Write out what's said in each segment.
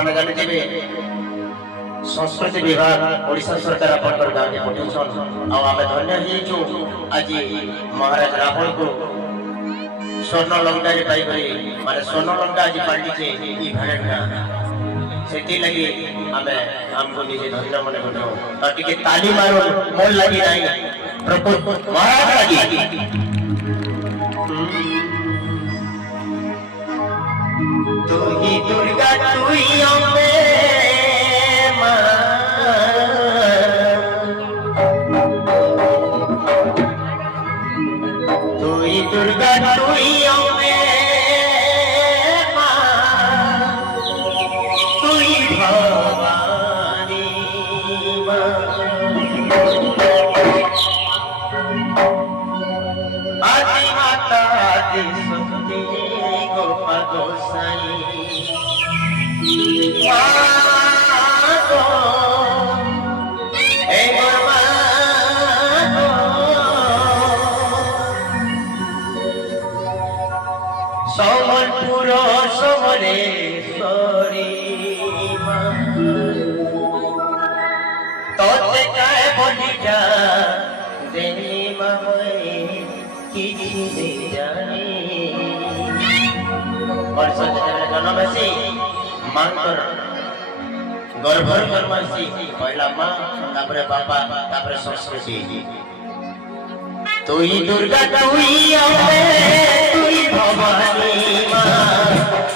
मैंने जानते संस्कृति विभाग ओडिशा सरकार अपन गाँव में पठौन आम धन्य हो आज महाराज रावण को स्वर्ण लंका माने स्वर्ण लंका आज पाल्टीचे भाड़े से लगी आमे हमको निजे धन्य मन बनो टिके ताली मारो मोल लगी नहीं प्रभु महाराज लगी तू ही दुर्गा तू ही अम्बे तू ही दुर्गा तू ही अम्बे तू ही भवानी आदि माता आदि शक्ति गोपा गोसाई समलपुर समलेश्वरी तोते काय बोलिजा देनी मामई किसी दे जानी और सजन जनमसी मांकर गर्भर कर्मसी पहला मां तापरे बापा तापरे संस्कृति तू ही दुर्गा तू ही अम्बे तू ही भवानी मां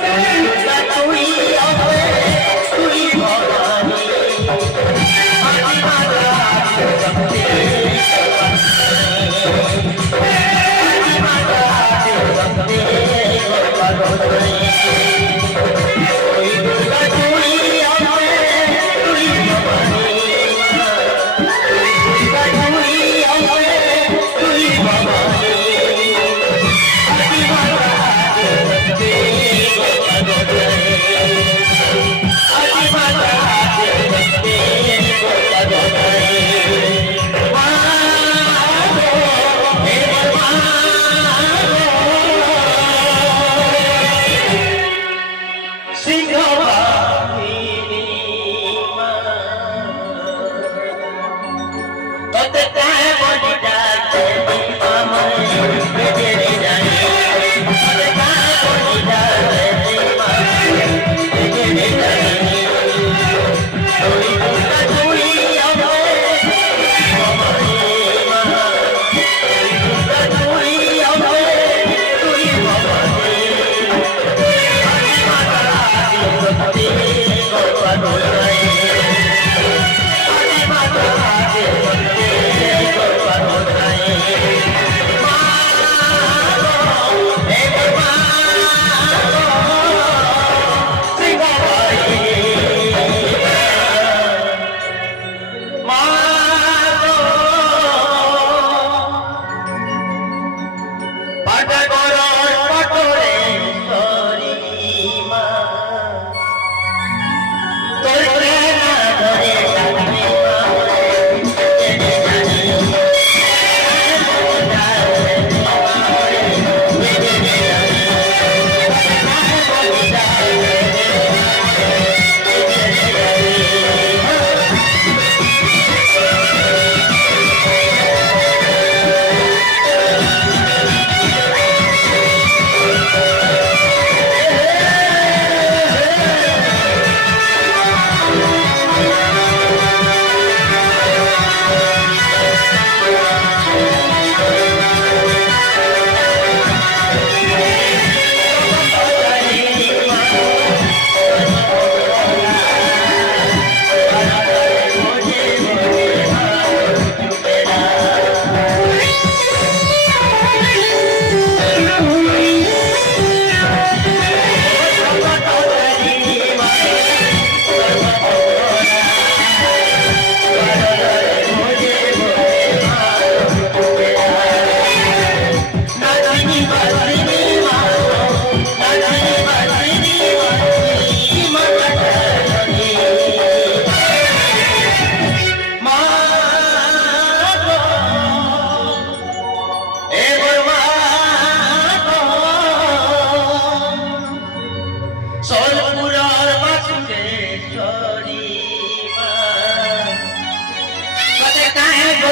तू ही दुर्गा तू ही अम्बे तू ही भवानी आदि माता आदि शक्ति आदि माता आदि शक्ति गोपा गोसाई तू ही दुर्गा तू ही अम्बे तू ही भवानी तू ही दुर्गा तू ही अम्बे तू ही भवानी आदि माता आदि शक्ति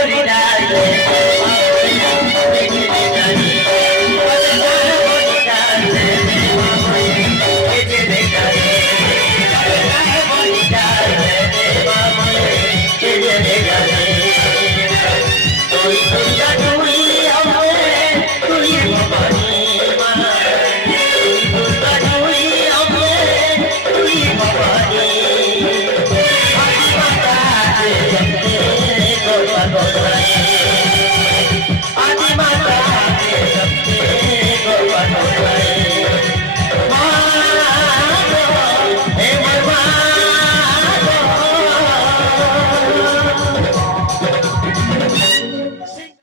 মরি নাই